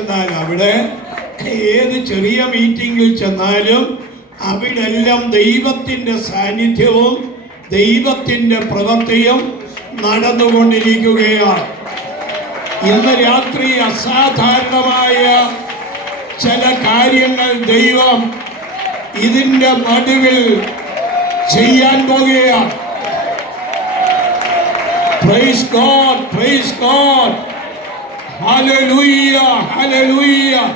ചെന്നാൽ അവിടെ ഏത് ചെറിയ മീറ്റിംഗിൽ ചെന്നാലും അവിടെല്ലാം ദൈവത്തിന്റെ സാന്നിധ്യവും ദൈവത്തിന്റെ പ്രവൃത്തിയും നടന്നുകൊണ്ടിരിക്കുകയാണ്. ഇന്ന് രാത്രി അസാധാരണമായ ചില കാര്യങ്ങൾ ദൈവം ഇതിന്റെ നടുവിൽ ചെയ്യാൻ പോകുകയാണ് praise God praise God Hallelujah, hallelujah.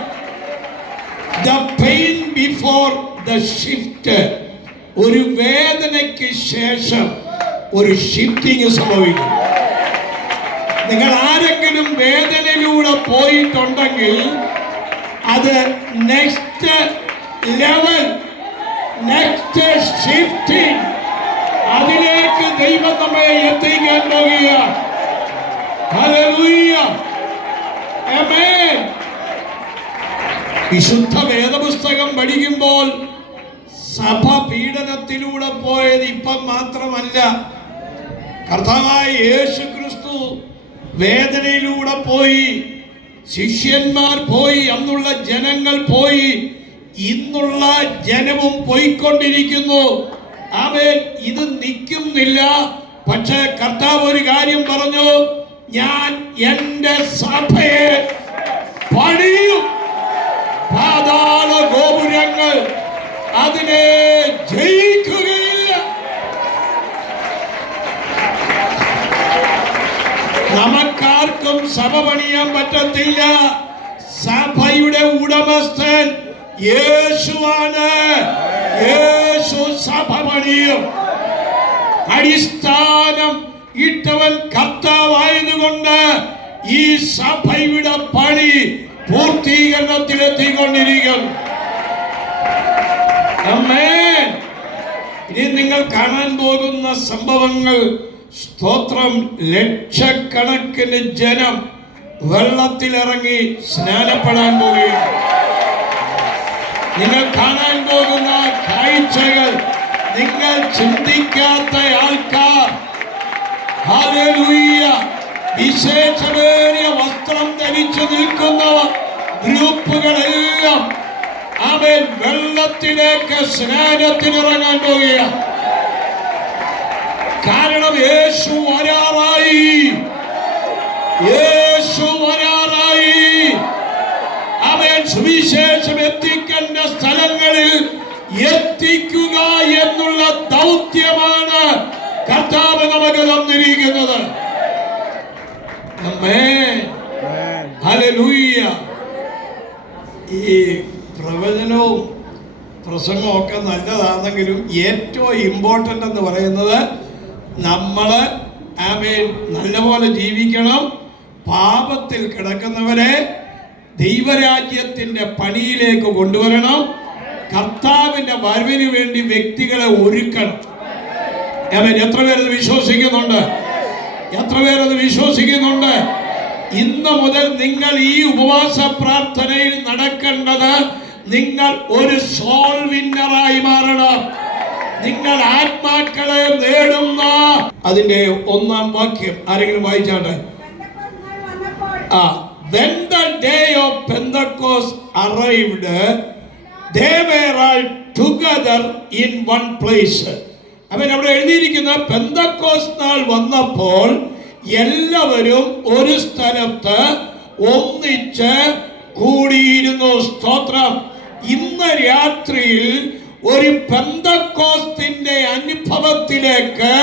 The pain before the shift. ഒരു വേദനയ്ക്ക് ശേഷം ഒരു ഷിഫ്റ്റിംഗ് സംഭവിക്കും നിങ്ങൾ ആരെങ്കിലും വേദനയിലൂടെ പോയിട്ടുണ്ടെങ്കിൽ അത് നെക്സ്റ്റ് ലെവൽ നെക്സ്റ്റ് ഷിഫ്റ്റിംഗ് അതിലേക്ക് ദൈവം നമ്മെ എത്തിക്കാൻ പോകുക. വിശുദ്ധ വേദപുസ്തകം പഠിക്കുമ്പോൾ സഭ പീഡനത്തിലൂടെ പോയത് ഇപ്പം മാത്രമല്ല. കർത്താവായ യേശു ക്രിസ്തു വേദനയിലൂടെ പോയി ശിഷ്യന്മാർ പോയി അന്നുള്ള ജനങ്ങൾ പോയി ഇന്നുള്ള ജനവും പോയിക്കൊണ്ടിരിക്കുന്നു. അവൻ ഇത് നിൽക്കുന്നില്ല. പക്ഷേ കർത്താവ് ഒരു കാര്യം പറഞ്ഞു ഞാൻ എന്റെ സഭയെ പണിയും പാതാള ഗോപുരങ്ങൾ അതിനെ ജയിക്കുകയില്ല. നമുക്കാർക്കും സഭ പണിയാൻ പറ്റത്തില്ല. സഭയുടെ ഉടമസ്ഥൻ യേശുവാണ്. യേശു സഭ പണിയും. അടിസ്ഥാനം ഇട്ടവൻ കർത്താവായതുകൊണ്ട് ഈ സഭയുടെ പണി പൂർത്തീകരണത്തിലെത്തിക്കൊണ്ടിരിക്കുന്നു ഇനി നിങ്ങൾ കാണാൻ പോകുന്ന സംഭവങ്ങൾ സ്തോത്രം ലക്ഷക്കണക്കിന് ജനം വെള്ളത്തിലിറങ്ങി സ്നാനപ്പെടാൻ പോവുകയാണ്. നിങ്ങൾ കാണാൻ പോകുന്ന കാഴ്ചകൾ നിങ്ങൾ ചിന്തിക്കാത്ത ആൾക്കാർ വിശേഷമേറിയ വസ്ത്രം ധരിച്ചു നിൽക്കുന്നവർ ഗ്രൂപ്പുകളെല്ലാം അവൻ വെള്ളത്തിലേക്ക് സ്നാനത്തിനിറങ്ങാൻ പോവുകയാണ് കാരണം യേശു വരാറായി. യേശു വരാറായി. അവൻ സുവിശേഷം എത്തിക്കേണ്ട സ്ഥലങ്ങളിൽ എത്തിക്കുക എന്നുള്ള ദൗത്യമാണ് കർത്താവ് നമുക്ക് തന്നിരിക്കുന്നത്. ഈ പ്രവചനവും പ്രസംഗവും ഒക്കെ നല്ലതാണെങ്കിലും ഏറ്റവും ഇമ്പോർട്ടന്റ് എന്ന് പറയുന്നത് നമ്മൾ ആമേൻ നല്ലപോലെ ജീവിക്കണം. പാപത്തിൽ കിടക്കുന്നവരെ ദൈവരാജ്യത്തിന്റെ പണിയിലേക്ക് കൊണ്ടുവരണം. കർത്താവിന്റെ വരവിന് വേണ്ടി വ്യക്തികളെ ഒരുക്കണം. എത്ര പേരത് വിശ്വസിക്കുന്നുണ്ട്? എത്ര പേരത് വിശ്വസിക്കുന്നുണ്ട്? ഇന്ന് മുതൽ നിങ്ങൾ ഈ ഉപവാസ പ്രാർത്ഥനയിൽ നടക്കേണ്ടത് നിങ്ങൾ ഒരു സോൾ വിന്നറായി മാറണം. നിങ്ങൾ ആത്മാക്കളെ നേടുന്ന അതിന്റെ ഒന്നാം വാക്യം ആരെങ്കിലും വായിച്ചാട്ടെ? ആ when the day of Pentecost arrived they were all together in one place. അവൻ അവിടെ എഴുതിയിരിക്കുന്ന പെന്തക്കോസ് നാൾ വന്നപ്പോൾ എല്ലാവരും ഒരു സ്ഥലത്ത് ഒന്നിച്ച് കൂടിയിരുന്നു. സ്തോത്രം. ഇന്ന് രാത്രിയിൽ ഒരു പെന്തക്കോസ്തിന്റെ അനുഭവത്തിലേക്ക്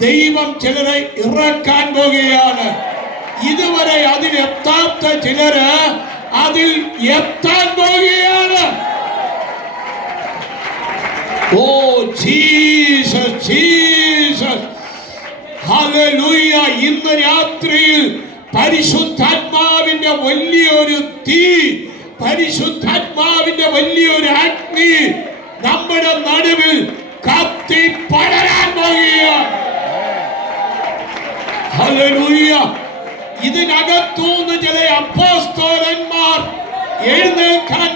ദൈവം ചിലരെ ഇറക്കാൻ പോകുകയാണ്. ഇതുവരെ അതിലെത്താത്ത ചിലര് അതിൽ എത്താൻ പോകുകയാണ്. ഓ ജീസസ് ഇന്ന് രാത്രിയിൽ പരിശുദ്ധാത്മാവിന്റെ വലിയൊരു തീ പരിശുദ്ധാത്മാവിന്റെ വലിയൊരു അഗ്നി നമ്മുടെ നടുവിൽ കത്തി പടരാൻ ഹല്ലേലൂയ. ഇതിനകത്തുനിന്ന് ചില അപ്പോസ്തോലന്മാർ എഴുന്നേൽക്കാൻ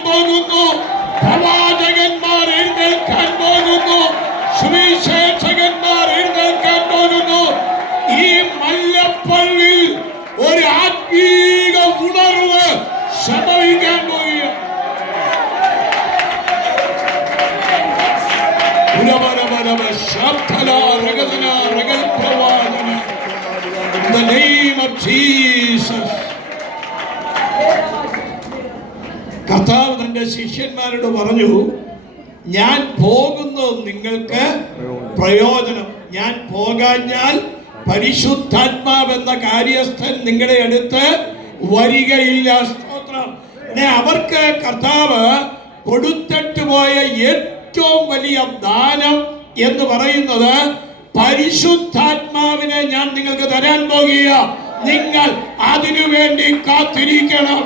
Jesus. കർത്താവ് തന്റെ ശിഷ്യന്മാരോട് പറഞ്ഞു ഞാൻ പോകുന്നത് നിങ്ങൾക്ക് പ്രയോജനം. ഞാൻ പോകാഞ്ഞാൽ പരിശുദ്ധാത്മാവ് എന്ന കാര്യസ്ഥൻ നിങ്ങളുടെ അടുത്ത് വരികയില്ല. സ്തോത്രം. അവർക്ക് കർത്താവ് കൊടുത്തിട്ട് പോയ ഏറ്റവും വലിയ ദാനം എന്ന് പറയുന്നത് പരിശുദ്ധാത്മാവിനെ ഞാൻ നിങ്ങൾക്ക് തരാൻ പോകുക നിങ്ങൾ അതിനുവേണ്ടി കാത്തിരിക്കണം.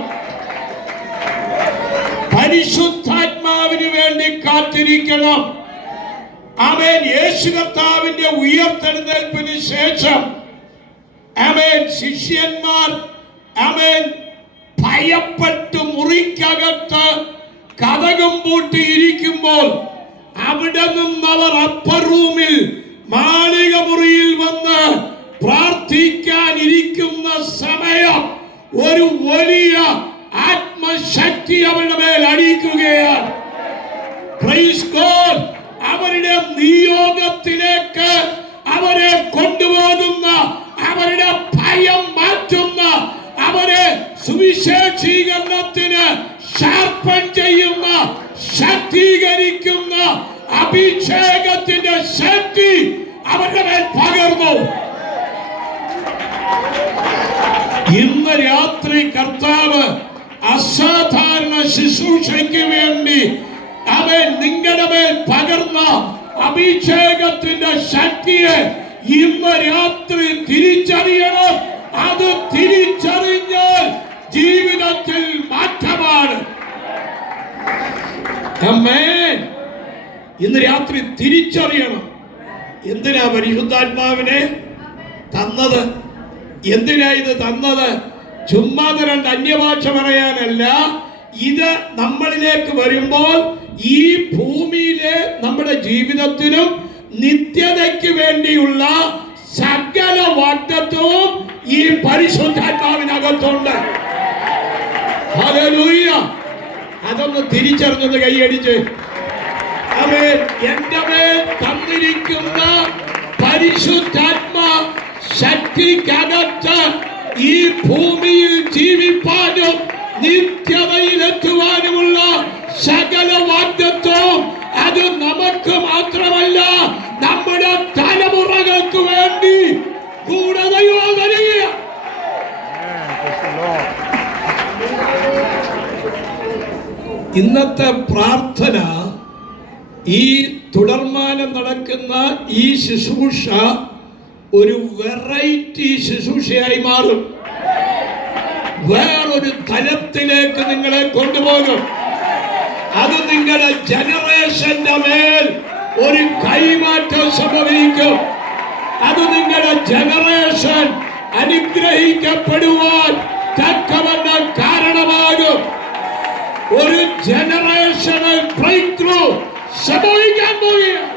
പരിശുദ്ധാത്മാവിന് വേണ്ടി കാത്തിരിക്കണം. ആമേൻ. യേശു കർത്താവിന്റെ ഉയർത്തെഴുന്നേൽപ്പിന് ശേഷം ആമേൻ. ശിഷ്യന്മാർ ആമേൻ. ഭയപ്പെട്ട് മുറിക്കകത്ത് കഥകം പൂട്ടിയിരിക്കുമ്പോൾ അവിടെ നിന്ന് അവർ അപ്പർ റൂമിൽ മാളിക മുറിയിൽ വന്ന് പ്രാർത്ഥിക്കാനിരിക്കും സമയം ഒരു വലിയ ആത്മശക്തി അവരുടെ മേൽ അടിയിക്കുകയാണ് അവരുടെ നിയോഗത്തിലേക്ക് അവരെ കൊണ്ടുപോകുന്ന അവരുടെ ഭയം മാറ്റുന്ന അവരെ സുവിശേഷീകരണത്തിന് ഷാർപ്പൺ ചെയ്യുന്ന ശക്തീകരിക്കുന്ന അഭിഷേകത്തിന്റെ ശക്തി അവരുടെ മേൽ പകർന്നു. ഇന്ന് രാത്രി കർത്താവ് അസാധാരണ ശുശ്രൂഷയ്ക്ക് വേണ്ടി അവൻ നിങ്ങളുടെ പകർന്ന അഭിഷേകത്തിന്റെ ശക്തിയെ ഇന്ന് രാത്രി തിരിച്ചറിയണം. അത് തിരിച്ചറിഞ്ഞാൽ ജീവിതത്തിൽ മാറ്റമാണ്. ഇന്ന് രാത്രി തിരിച്ചറിയണം. എന്തിനാ പരിശുദ്ധാത്മാവിനെ തന്നത്? എന്തിനാ ഇത് തന്നത്? ചുമ്മാ രണ്ട് അന്യഭാഷ പറയാനല്ല. ഇത് നമ്മളിലേക്ക് വരുമ്പോൾ ഈ ഭൂമിയിലെ നമ്മുടെ ജീവിതത്തിനും നിത്യതയ്ക്ക് വേണ്ടിയുള്ള സകല വാഗ്ദത്വവും ഈ പരിശുദ്ധാത്മാവിനകത്തുണ്ട്. അതൊന്ന് തിരിച്ചറിഞ്ഞത് കൈയടിച്ച്. എന്റെ മേൽ തന്നിരിക്കുന്ന പരിശുദ്ധാത്മ ശക്തിക്കകത്ത് ഈ ഭൂമിയിൽ ജീവിപ്പാനും നിത്യതയിലെത്തുവാനുമുള്ള സകല വാഗ്ദത്വം അത് നമുക്ക് മാത്രമല്ല നമ്മുടെ തലമുറകൾക്ക് വേണ്ടി. ഇന്നത്തെ പ്രാർത്ഥന ഈ തുടർമാനം നടക്കുന്ന ഈ ശുശ്രൂഷ ഒരു വെറൈറ്റി ശുശ്രൂഷയായി മാറും. വേറൊരു തലത്തിലേക്ക് നിങ്ങളെ കൊണ്ടുപോകും. അത് നിങ്ങളുടെ ജനറേഷന്റെ മേൽ ഒരു കൈമാറ്റം സംഭവിക്കും. അത് നിങ്ങളുടെ ജനറേഷൻ അനുഗ്രഹിക്കപ്പെടുവാൻ തക്കമെന്ന കാരണമാകും. ഒരു ജനറേഷണൽ ബ്രേക്ക് ത്രൂ സംഭവിക്കാൻ പോവുകയാണ്.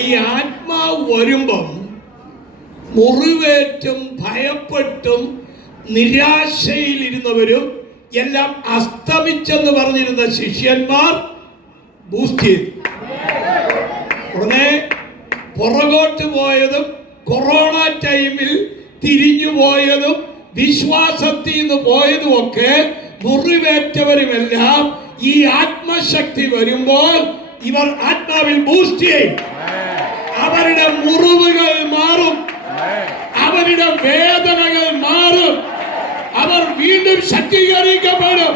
ഈ ആത്മാവ് വരുമ്പം മുറിവേറ്റും ഭയപ്പെട്ടും നിരാശയിലിരുന്നവരും എല്ലാം അസ്തമിച്ചെന്ന് പറഞ്ഞിരുന്ന ശിഷ്യന്മാർ ഉടനെ പുറകോട്ട് പോയതും കൊറോണ ടൈമിൽ തിരിഞ്ഞു പോയതും വിശ്വാസത്തിൽ നിന്ന് പോയതും ഒക്കെ മുറിവേറ്റവരുമെല്ലാം ഈ ആത്മശക്തി വരുമ്പോൾ ഇവർ ആത്മാവിൽ ബൂസ്റ്റ് ചെയ്യും. അവരുടെ മുറിവുകൾ മാറും. അവരുടെ വേദനകൾ മാറും. അവർ വീണ്ടും ശക്തീകരിക്കപ്പെടും.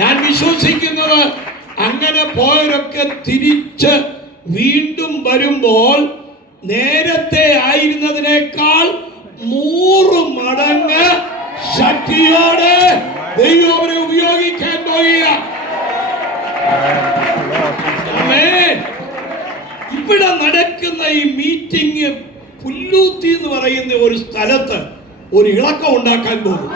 ഞാൻ വിശ്വസിക്കുന്നത് അങ്ങനെ പോയവരൊക്കെ തിരിച്ച് വീണ്ടും വരുമ്പോൾ നേരത്തെ ആയിരുന്നതിനേക്കാൾ നൂറ് മടങ്ങ് ശക്തിയോടെ ദൈവം അവരെ ഉപയോഗിക്കാൻ നടക്കുന്ന ഈ മീറ്റിംഗ് പുല്ലൂത്തി എന്ന് പറയുന്ന ഒരു സ്ഥലത്ത് ഒരു ഇളക്കം ഉണ്ടാക്കാൻ പോകും